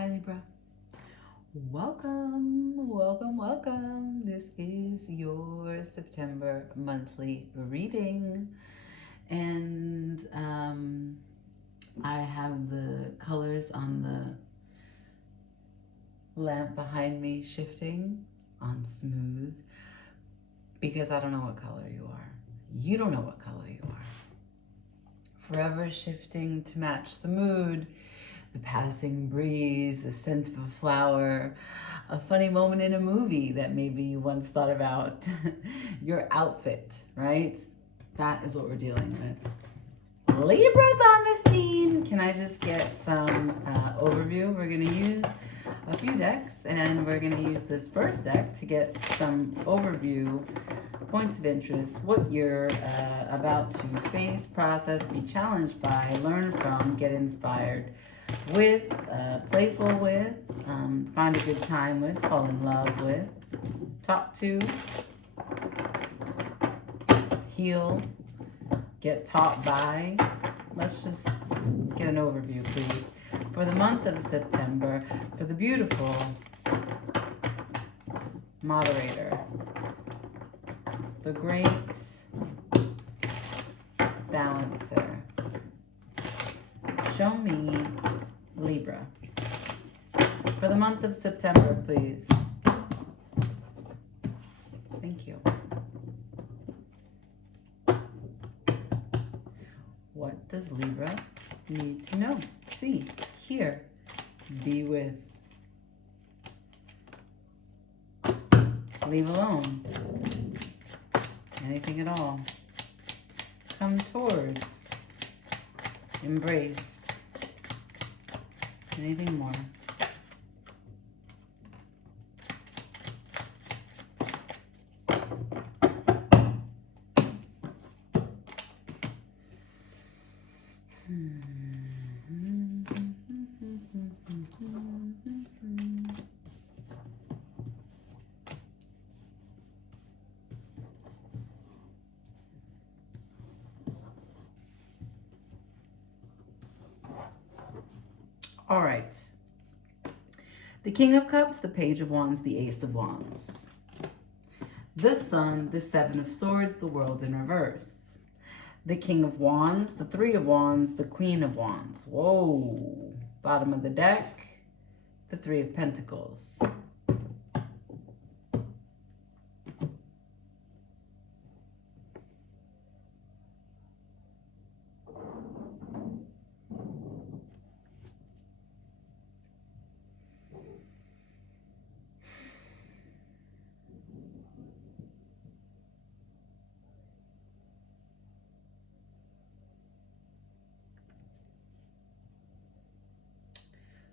Hi Libra. Welcome. This is your September monthly reading. And I have the colors on the lamp behind me shifting on smooth because I don't know what color you are. You don't know what color you are. Forever shifting to match the mood. The passing breeze, the scent of a flower, a funny moment in a movie that maybe you once thought about, your outfit, right? That is what we're dealing with. Libra's on the scene. Can I just get some overview? We're going to use a few decks, and we're going to use this first deck to get some overview, points of interest, what you're about to face, process, be challenged by, learn from, get inspired with, playful with, find a good time with, fall in love with, talk to, heal, get taught by. Let's just get an overview, please. For the month of September, for the beautiful moderator, the great balancer, show me Libra. For the month of September, please. Thank you. What does Libra need to know, see, hear, be with, leave alone, anything at all, come towards, embrace, anything more? All right. The King of Cups, the Page of Wands, the Ace of Wands. The Sun, the Seven of Swords, the World in reverse. The King of Wands, the Three of Wands, the Queen of Wands. Whoa. Bottom of the deck, the Three of Pentacles.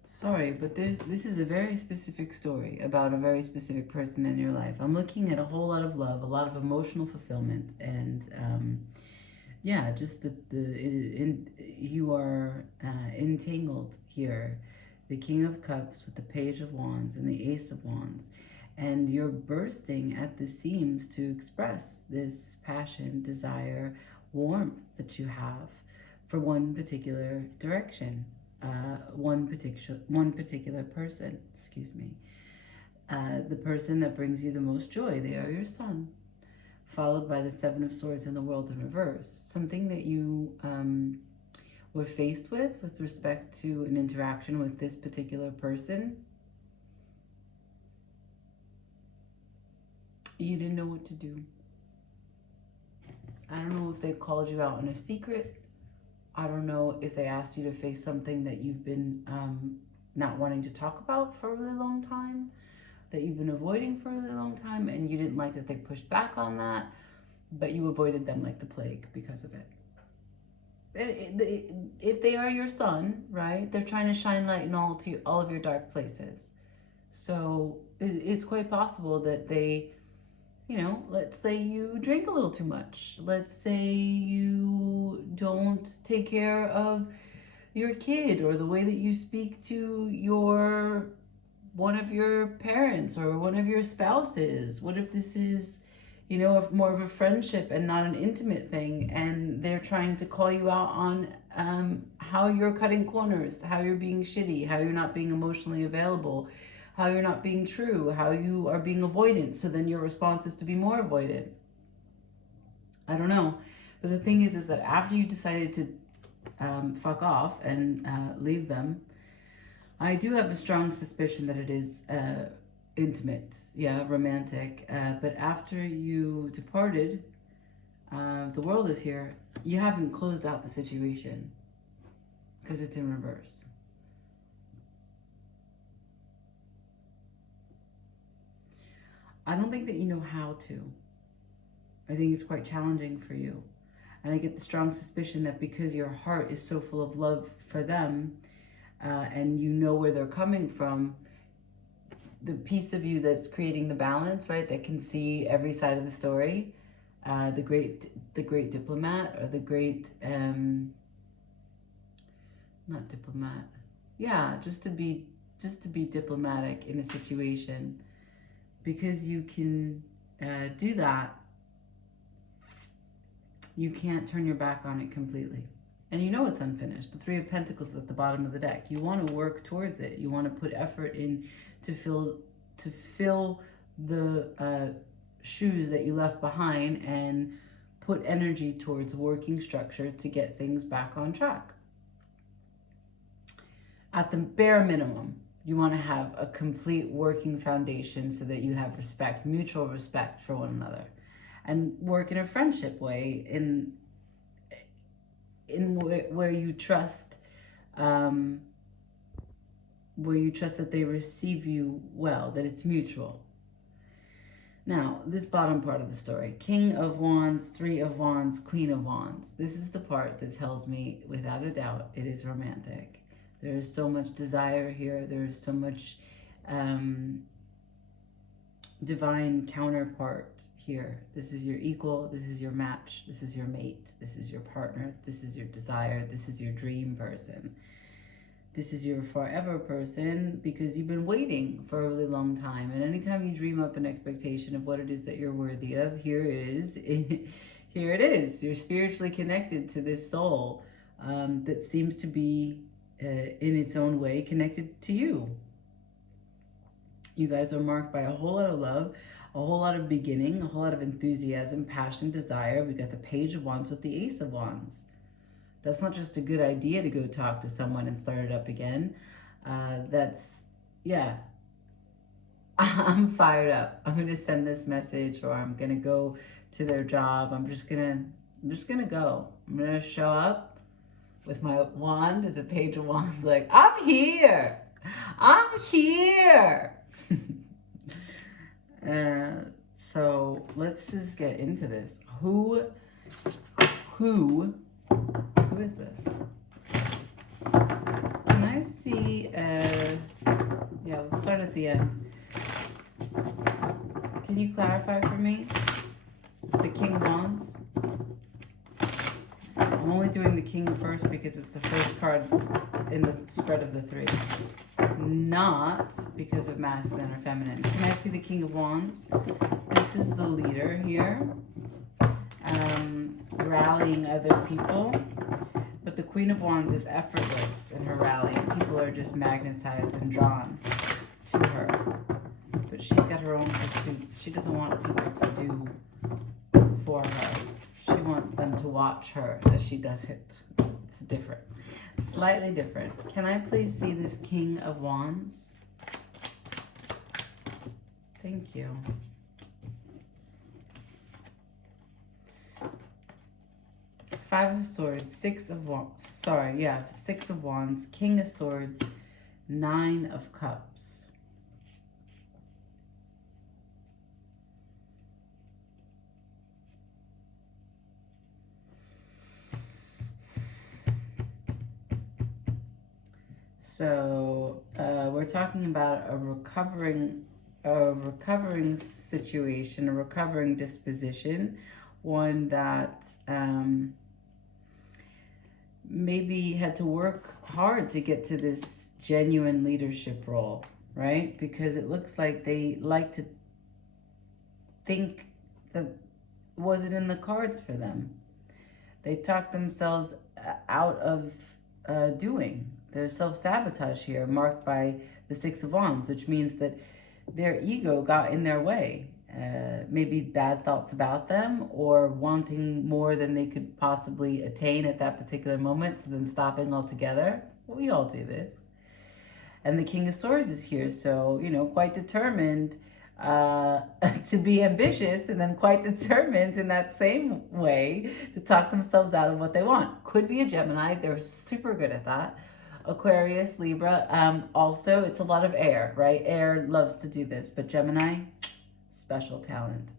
Sorry, but this is a very specific story about a very specific person in your life. I'm looking at a whole lot of love, a lot of emotional fulfillment, and yeah, just you are entangled here. The King of Cups with the Page of Wands and the Ace of Wands. And you're bursting at the seams to express this passion, desire, warmth that you have for one particular direction. One particular person, excuse me. The person that brings you the most joy, they are your Sun, followed by the Seven of Swords and the World in reverse. Something that you were faced with respect to an interaction with this particular person. You didn't know what to do. I don't know if they called you out in a secret. I don't know if they asked you to face something that you've been not wanting to talk about for a really long time, that you've been avoiding for a really long time, and you didn't like that they pushed back on that, but you avoided them like the plague because of it. If they are your Sun, right, they're trying to shine light in all of your dark places. So it's quite possible that they, you know, let's say you drink a little too much. Let's say you don't take care of your kid, or the way that you speak to one of your parents or one of your spouses. What if this is, you know, more of a friendship and not an intimate thing, and they're trying to call you out on how you're cutting corners, how you're being shitty, how you're not being emotionally available, how you're not being true, how you are being avoidant. So then your response is to be more avoided. I don't know. But the thing is that after you decided to fuck off and leave them, I do have a strong suspicion that it is intimate, yeah, romantic. But after you departed, the world is here. You haven't closed out the situation because it's in reverse. I don't think that you know how to. I think it's quite challenging for you. And I get the strong suspicion that because your heart is so full of love for them, and you know where they're coming from, the piece of you that's creating the balance, right, that can see every side of the story, the great diplomat, or the great, not diplomat, yeah, just to be diplomatic in a situation, because you can do that. You can't turn your back on it completely. And you know it's unfinished. The Three of Pentacles is at the bottom of the deck. You want to work towards it. You want to put effort in to fill the shoes that you left behind, and put energy towards working structure to get things back on track. At the bare minimum, you want to have a complete working foundation so that you have respect, mutual respect for one another. And work in a friendship way, in where you trust, that they receive you well, that it's mutual. Now, this bottom part of the story, King of Wands, Three of Wands, Queen of Wands. This is the part that tells me, without a doubt, it is romantic. There is so much desire here. There is so much divine counterpart here. This is your equal, this is your match, this is your mate, this is your partner, this is your desire, this is your dream person. This is your forever person, because you've been waiting for a really long time. And anytime you dream up an expectation of what it is that you're worthy of, here it is. Here it is. You're spiritually connected to this soul that seems to be, in its own way, connected to you. You guys are marked by a whole lot of love, a whole lot of beginning, a whole lot of enthusiasm, passion, desire. We got the Page of Wands with the Ace of Wands. That's not just a good idea to go talk to someone and start it up again. Yeah. I'm fired up. I'm going to send this message, or I'm going to go to their job. I'm just going to go. I'm going to show up with my wand as a Page of Wands, like, I'm here. I'm here. So let's just get into this. Who is this? Can I see, yeah, let's start at the end. Can you clarify for me the King of Wands? I'm only doing the King first because it's the first card in the spread of the three. Not because of masculine or feminine. Can I see the King of Wands? This is the leader here, rallying other people. But the Queen of Wands is effortless in her rallying. People are just magnetized and drawn to her. But she's got her own pursuits. She doesn't want people to do for her. She wants them to watch her as she does it. It's different. Slightly different. Can I please see this King of Wands? Thank you. Five of Swords, Six of Wands, Six of Wands, King of Swords, Nine of Cups. So we're talking about a recovering situation, a recovering disposition, one that maybe had to work hard to get to this genuine leadership role, right? Because it looks like they like to think that wasn't in the cards for them. They talked themselves out of doing. There's self-sabotage here, marked by the Six of Wands, which means that their ego got in their way. Maybe bad thoughts about them, or wanting more than they could possibly attain at that particular moment, so then stopping altogether. We all do this. And the King of Swords is here, so, you know, quite determined to be ambitious, and then quite determined in that same way to talk themselves out of what they want. Could be a Gemini. They're super good at that. Aquarius, Libra. Also, it's a lot of air, right? Air loves to do this, but Gemini, special talent.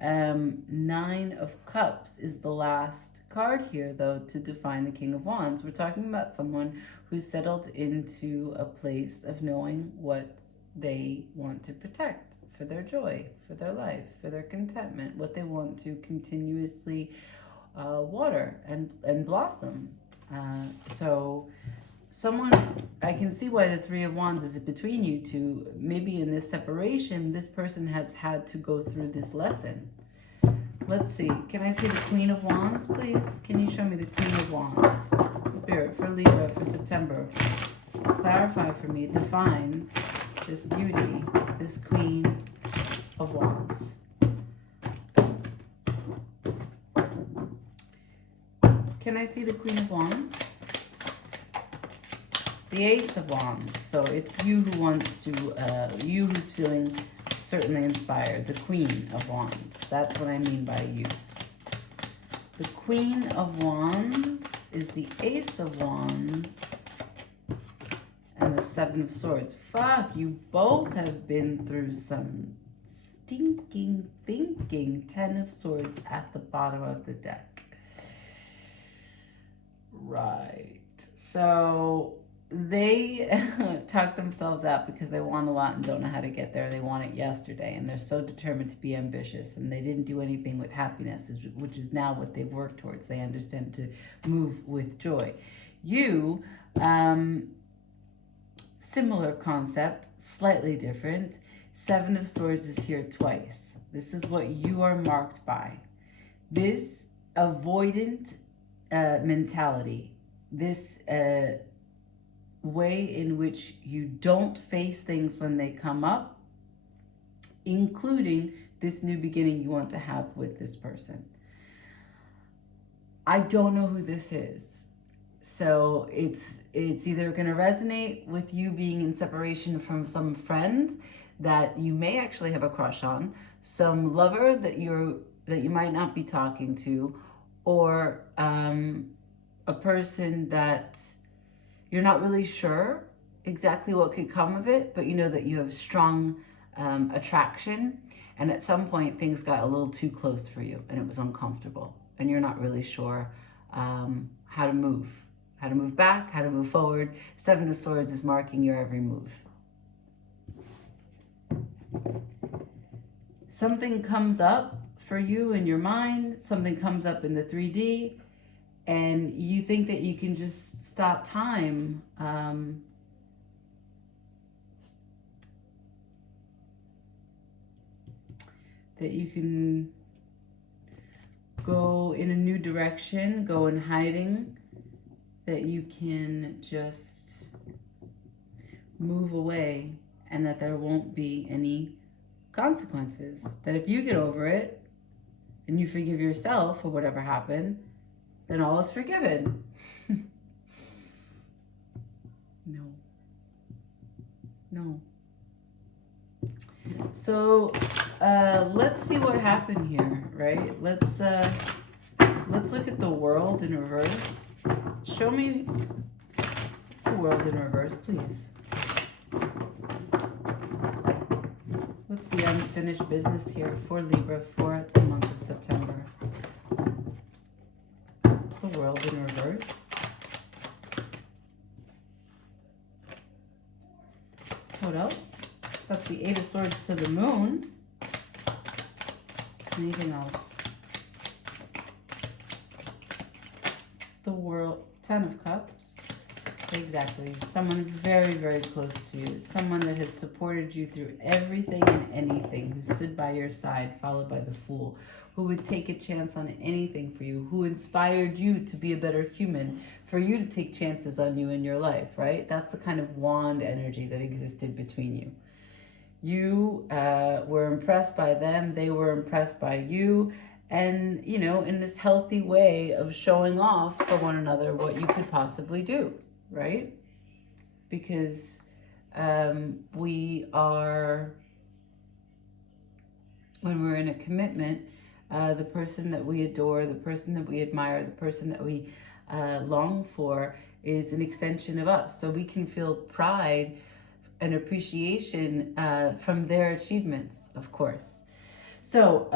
Nine of Cups is the last card here, though, to define the King of Wands. We're talking about someone who's settled into a place of knowing what they want to protect for their joy, for their life, for their contentment, what they want to continuously water and blossom. So someone, I can see why the Three of Wands is between you two. Maybe in this separation, this person has had to go through this lesson. Let's see. Can I see the Queen of Wands, please? Can you show me the Queen of Wands? Spirit, for Libra, for September. Clarify for me, define this beauty, this Queen of Wands. Can I see the Queen of Wands? The Ace of Wands. So it's you who wants to, you who's feeling certainly inspired. The Queen of Wands. That's what I mean by you. The Queen of Wands is the Ace of Wands and the Seven of Swords. Fuck, you both have been through some stinking thinking. Ten of Swords at the bottom of the deck. Right. So they talk themselves out because they want a lot and don't know how to get there. They want it yesterday, and they're so determined to be ambitious, and they didn't do anything with happiness, which is now what they've worked towards. They understand to move with joy. You, similar concept, slightly different. Seven of Swords is here twice. This is what you are marked by. This avoidant mentality, this way in which you don't face things when they come up, including this new beginning you want to have with this person. I don't know who this is. So it's either going to resonate with you being in separation from some friend that you may actually have a crush on, some lover that you might not be talking to, or a person that you're not really sure exactly what could come of it, but you know that you have strong attraction, and at some point things got a little too close for you and it was uncomfortable, and you're not really sure how to move back, how to move forward. Seven of Swords is marking your every move. Something comes up for you in your mind, something comes up in the 3D, and you think that you can just stop time. That you can go in a new direction, go in hiding, that you can just move away, and that there won't be any consequences. That if you get over it and you forgive yourself for whatever happened, then all is forgiven. No. So let's see what happened here, right? Let's look at the world in reverse. Show me what's the world in reverse, please. What's the unfinished business here for Libra for the month of September? The world in reverse. What else? That's the Eight of Swords to the Moon. Anything else? The World, Ten of Cups. Exactly. Someone very, very close to you. Someone that has supported you through everything and anything, who stood by your side, followed by the Fool, who would take a chance on anything for you, who inspired you to be a better human, for you to take chances on you in your life, right? That's the kind of wand energy that existed between you. You were impressed by them, they were impressed by you, and, you know, in this healthy way of showing off for one another what you could possibly do, right? Because we are, when we're in a commitment, the person that we adore, the person that we admire, the person that we long for is an extension of us. So we can feel pride and appreciation from their achievements, of course. So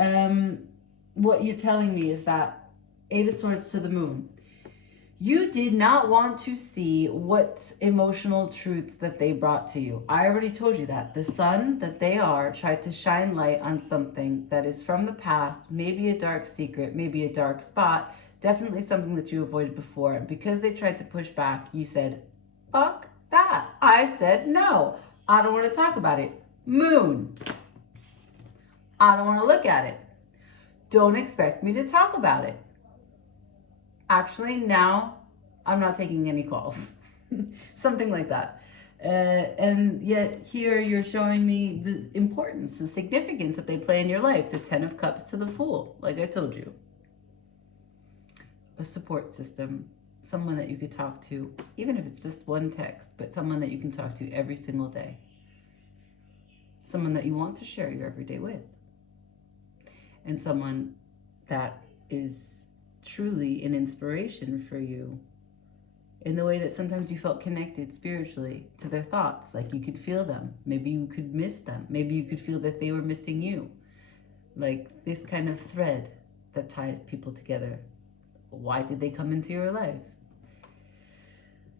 what you're telling me is that Eight of Swords to the Moon. You did not want to see what emotional truths that they brought to you. I already told you that. The sun that they are tried to shine light on something that is from the past, maybe a dark secret, maybe a dark spot, definitely something that you avoided before. And because they tried to push back, you said, fuck that. I said, no, I don't want to talk about it. Moon. I don't want to look at it. Don't expect me to talk about it. Actually, now I'm not taking any calls. Something like that. And yet here you're showing me the importance, the significance that they play in your life. The Ten of Cups to the Fool, like I told you. A support system. Someone that you could talk to, even if it's just one text, but someone that you can talk to every single day. Someone that you want to share your everyday with. And someone that is truly an inspiration for you in the way that sometimes you felt connected spiritually to their thoughts, like you could feel them. Maybe you could miss them. Maybe you could feel that they were missing you. Like this kind of thread that ties people together. Why did they come into your life?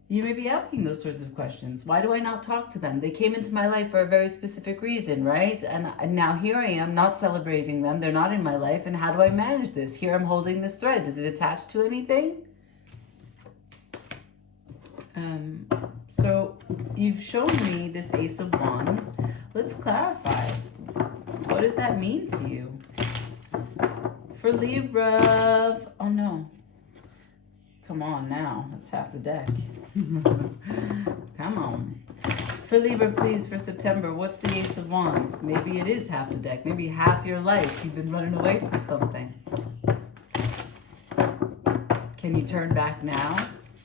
You may be asking those sorts of questions. Why do I not talk to them? They came into my life for a very specific reason, right? And now here I am not celebrating them. They're not in my life. And how do I manage this? Here I'm holding this thread. Does it attach to anything? So you've shown me this Ace of Wands. Let's clarify. What does that mean to you? For Libra, oh no. Come on now, that's half the deck. Come on. For Libra, please, for September, what's the Ace of Wands? Maybe it is half the deck. Maybe half your life you've been running away from something. Can you turn back now?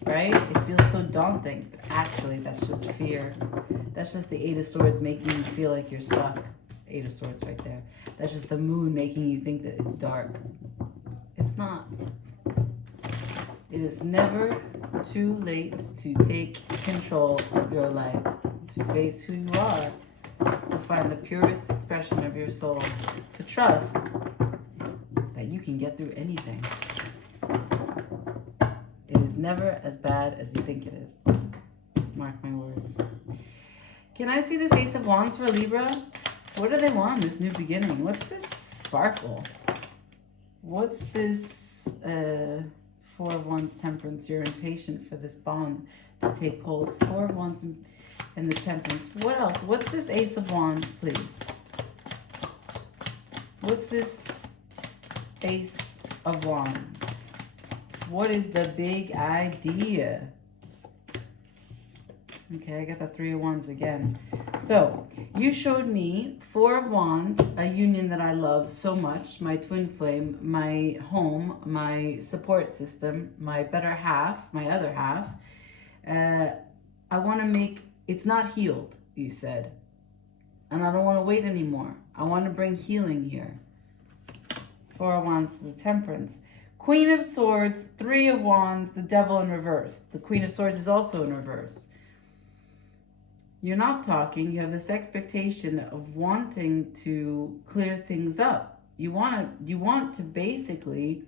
Right? It feels so daunting. But actually, that's just fear. That's just the Eight of Swords making you feel like you're stuck. Eight of Swords right there. That's just the moon making you think that it's dark. It's not. It is never too late to take control of your life, to face who you are, to find the purest expression of your soul, to trust that you can get through anything. It is never as bad as you think it is. Mark my words. Can I see this Ace of Wands for Libra? What do they want in this new beginning? What's this sparkle? What's this Four of Wands, Temperance? You're impatient for this bond to take hold. Four of Wands and the Temperance. What else? What's this Ace of Wands, please? What's this Ace of Wands? What is the big idea? Okay, I got the Three of Wands again. So, you showed me Four of Wands, a union that I love so much, my twin flame, my home, my support system, my better half, my other half. I want to make, it's not healed, you said. And I don't want to wait anymore. I want to bring healing here. Four of Wands, the Temperance. Queen of Swords, Three of Wands, the Devil in reverse. The Queen of Swords is also in reverse. You're not talking. You have this expectation of wanting to clear things up. You want to basically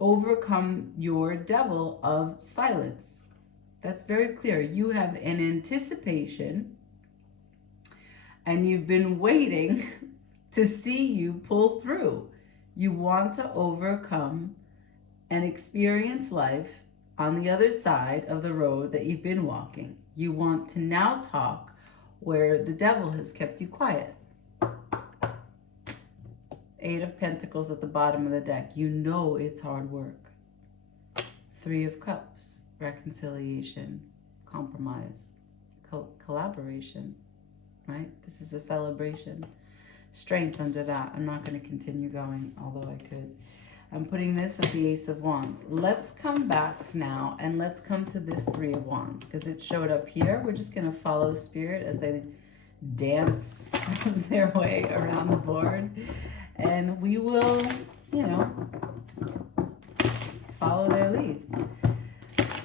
overcome your devil of silence. That's very clear. You have an anticipation and you've been waiting to see you pull through. You want to overcome and experience life on the other side of the road that you've been walking. You want to now talk where the devil has kept you quiet. 8 of Pentacles at the bottom of the deck. You know it's hard work. 3 of Cups, reconciliation, compromise, collaboration, right? This is a celebration. Strength under that. I'm not going to continue going, although I could. I'm putting this at the Ace of Wands. Let's come back now and let's come to this 3 of Wands because it showed up here. We're just going to follow Spirit as they dance their way around the board. And we will, you know, follow their lead.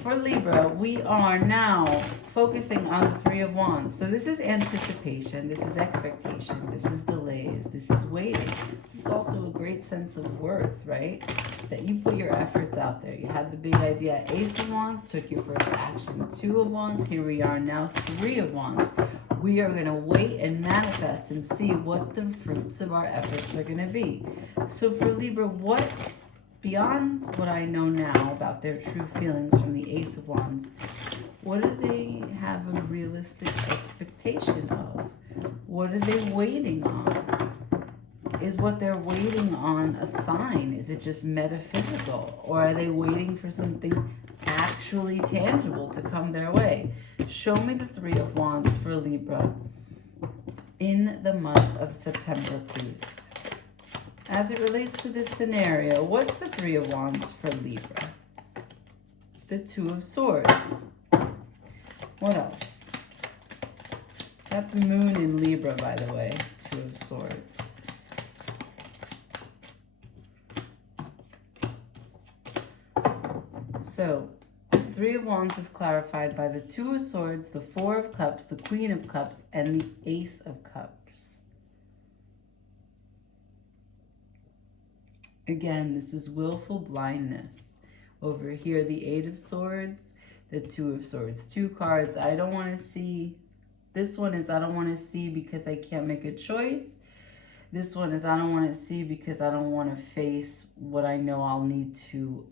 For Libra, we are now focusing on the 3 of Wands. So this is anticipation, this is expectation, this is delays, this is waiting. This is also a great sense of worth, right? That you put your efforts out there. You had the big idea, Ace of Wands, took your first action, 2 of Wands, here we are now, 3 of Wands. We are going to wait and manifest and see what the fruits of our efforts are going to be. So for Libra, what, beyond what I know now about their true feelings from the Ace of Wands, what do they have a realistic expectation of? What are they waiting on? Is what they're waiting on a sign? Is it just metaphysical? Or are they waiting for something actually tangible to come their way? Show me the 3 of Wands for Libra in the month of September, please. As it relates to this scenario, what's the 3 of Wands for Libra? The 2 of Swords. What else? That's Moon in Libra, by the way. 2 of Swords. So, the 3 of Wands is clarified by the 2 of Swords, the 4 of Cups, the Queen of Cups, and the Ace of Cups. Again, this is willful blindness. Over here, the 8 of Swords, the 2 of Swords. 2 cards I don't want to see. This one is I don't want to see because I can't make a choice. This one is I don't want to see because I don't want to face what I know I'll need to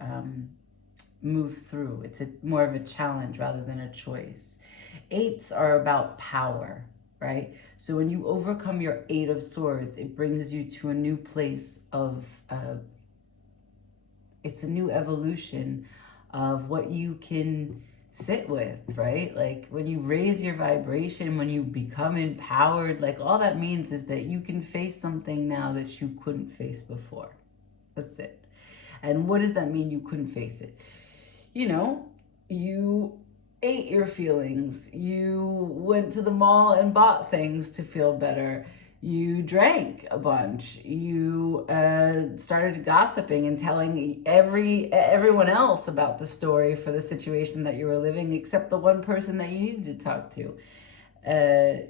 move through. It's more of a challenge rather than a choice. 8s are about power, right? So when you overcome your 8 of Swords, it brings you to a new place of, it's a new evolution of what you can sit with, right? Like when you raise your vibration, when you become empowered, like all that means is that you can face something now that you couldn't face before. That's it. And what does that mean you couldn't face it? You know, you ate your feelings. You went to the mall and bought things to feel better. You drank a bunch. You started gossiping and telling everyone else about the story for the situation that you were living, except the one person that you needed to talk to.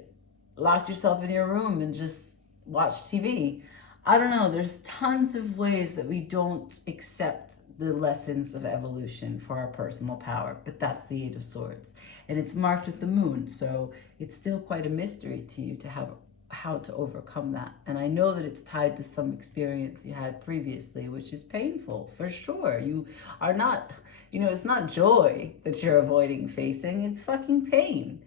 Locked yourself in your room and just watched TV. I don't know. There's tons of ways that we don't accept the lessons of evolution for our personal power, but that's the 8 of Swords. And it's marked with the Moon, so it's still quite a mystery to you to have how to overcome that. And I know that it's tied to some experience you had previously, which is painful for sure. You are not, you know, it's not joy that you're avoiding facing, it's fucking pain,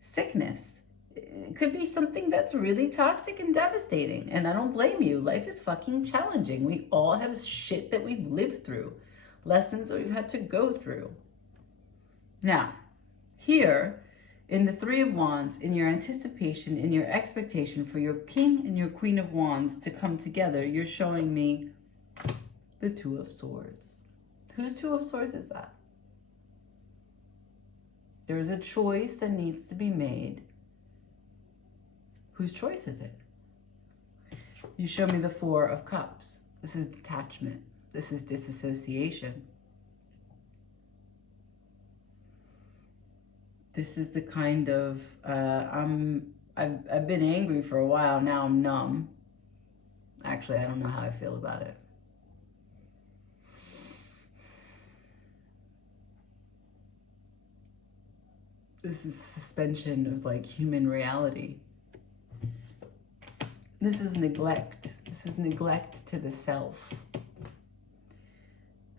sickness. It could be something that's really toxic and devastating, and I don't blame you. Life is fucking challenging. We all have shit that we've lived through, lessons that we've had to go through. Now, here, in the 3 of Wands, in your anticipation, in your expectation for your King and your Queen of Wands to come together, you're showing me the 2 of Swords. Whose 2 of Swords is that? There's a choice that needs to be made. Whose choice is it? You show me the 4 of Cups. This is detachment. This is disassociation. This is the kind of, I've been angry for a while, now I'm numb. Actually, I don't know how I feel about it. This is suspension of like human reality. This is neglect. This is neglect to the self.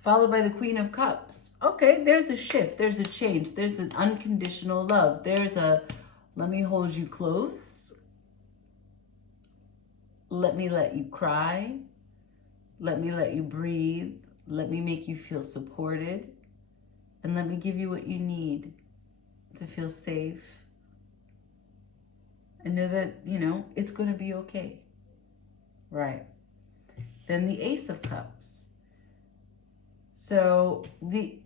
followed by the Queen of Cups. Okay, there's a shift, there's a change, there's an unconditional love. There's a, let me hold you close. Let me let you cry. Let me let you breathe. Let me make you feel supported. And let me give you what you need to feel safe. And know that, you know, it's going to be okay. Right. Then the Ace of Cups. So the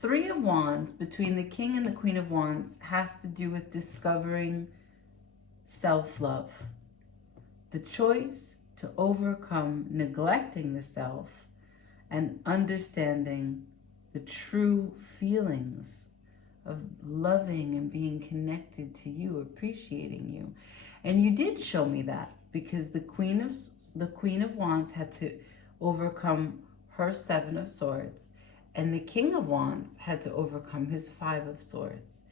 Three of Wands between the King and the Queen of Wands has to do with discovering self-love. The choice to overcome neglecting the self and understanding the true feelings of loving and being connected to you, appreciating you. And you did show me that, because the Queen of Wands had to overcome her Seven of Swords, and the King of Wands had to overcome his Five of Swords.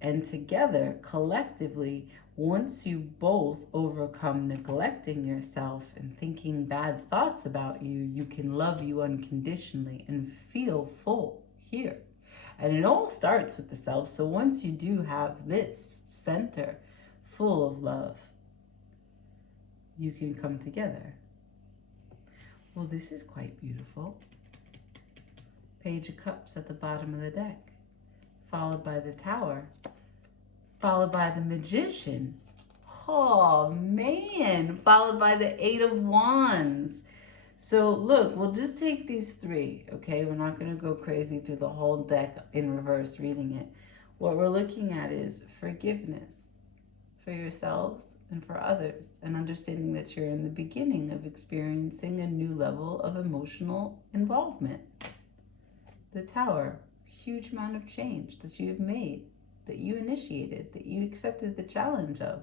And together, collectively, once you both overcome neglecting yourself and thinking bad thoughts about you, you can love you unconditionally and feel full here. And it all starts with the self. So once you do have this center full of love, you can come together. Well, this is quite beautiful. Page of Cups at the bottom of the deck, followed by the Tower, followed by the Magician. Oh, man. Followed by the Eight of Wands. So, look, we'll just take these three, okay? We're not going to go crazy through the whole deck in reverse reading it. What we're looking at is forgiveness for yourselves and for others, and understanding that you're in the beginning of experiencing a new level of emotional involvement. The Tower, huge amount of change that you have made, that you initiated, that you accepted the challenge of.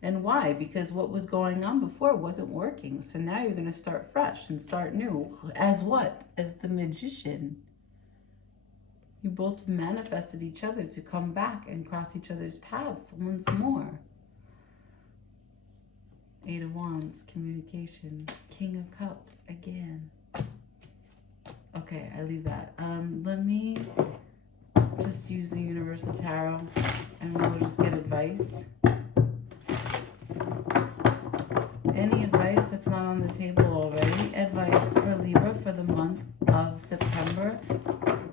And why? Because what was going on before wasn't working. So now you're going to start fresh and start new. As what? As the Magician. You both manifested each other to come back and cross each other's paths once more. Eight of Wands, communication. King of Cups, again. Okay, I leave that. Let me just use the Universal Tarot and we'll just get advice. Any advice that's not on the table already. Advice for Libra for the month of September.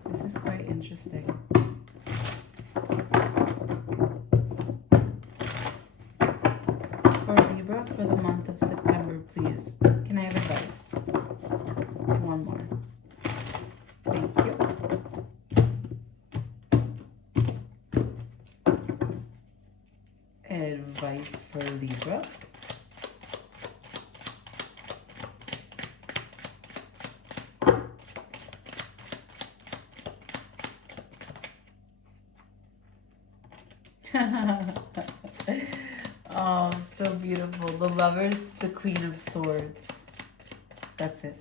This is quite interesting. For Libra for the month of September, please. Can I have advice? One more. Thank you. Advice for Libra. Oh, so beautiful. The Lovers, the Queen of Swords. That's it.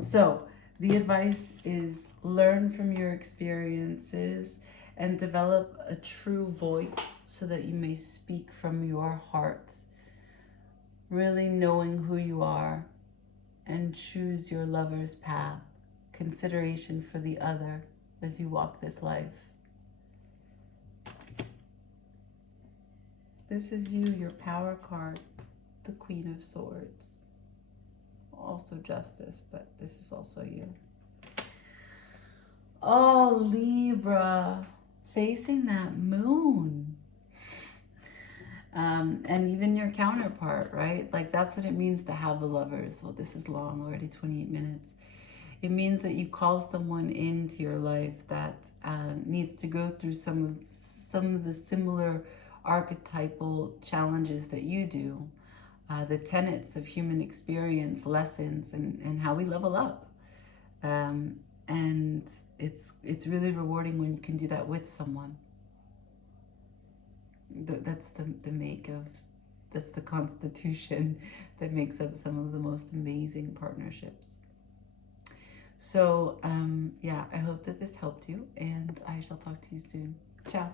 So the advice is learn from your experiences and develop a true voice so that you may speak from your heart, really knowing who you are, and choose your lover's path, consideration for the other as you walk this life. This is you, your power card, the Queen of Swords. Also Justice, but this is also you. Oh, Libra, facing that moon. And even your counterpart, right? Like, that's what it means to have the Lovers. Well, this is long, already 28 minutes. It means that you call someone into your life that needs to go through some of the similar archetypal challenges that you do, the tenets of human experience, lessons, and how we level up. And it's really rewarding when you can do that with someone. That's that's the constitution that makes up some of the most amazing partnerships. So yeah, I hope that this helped you, and I shall talk to you soon. Ciao.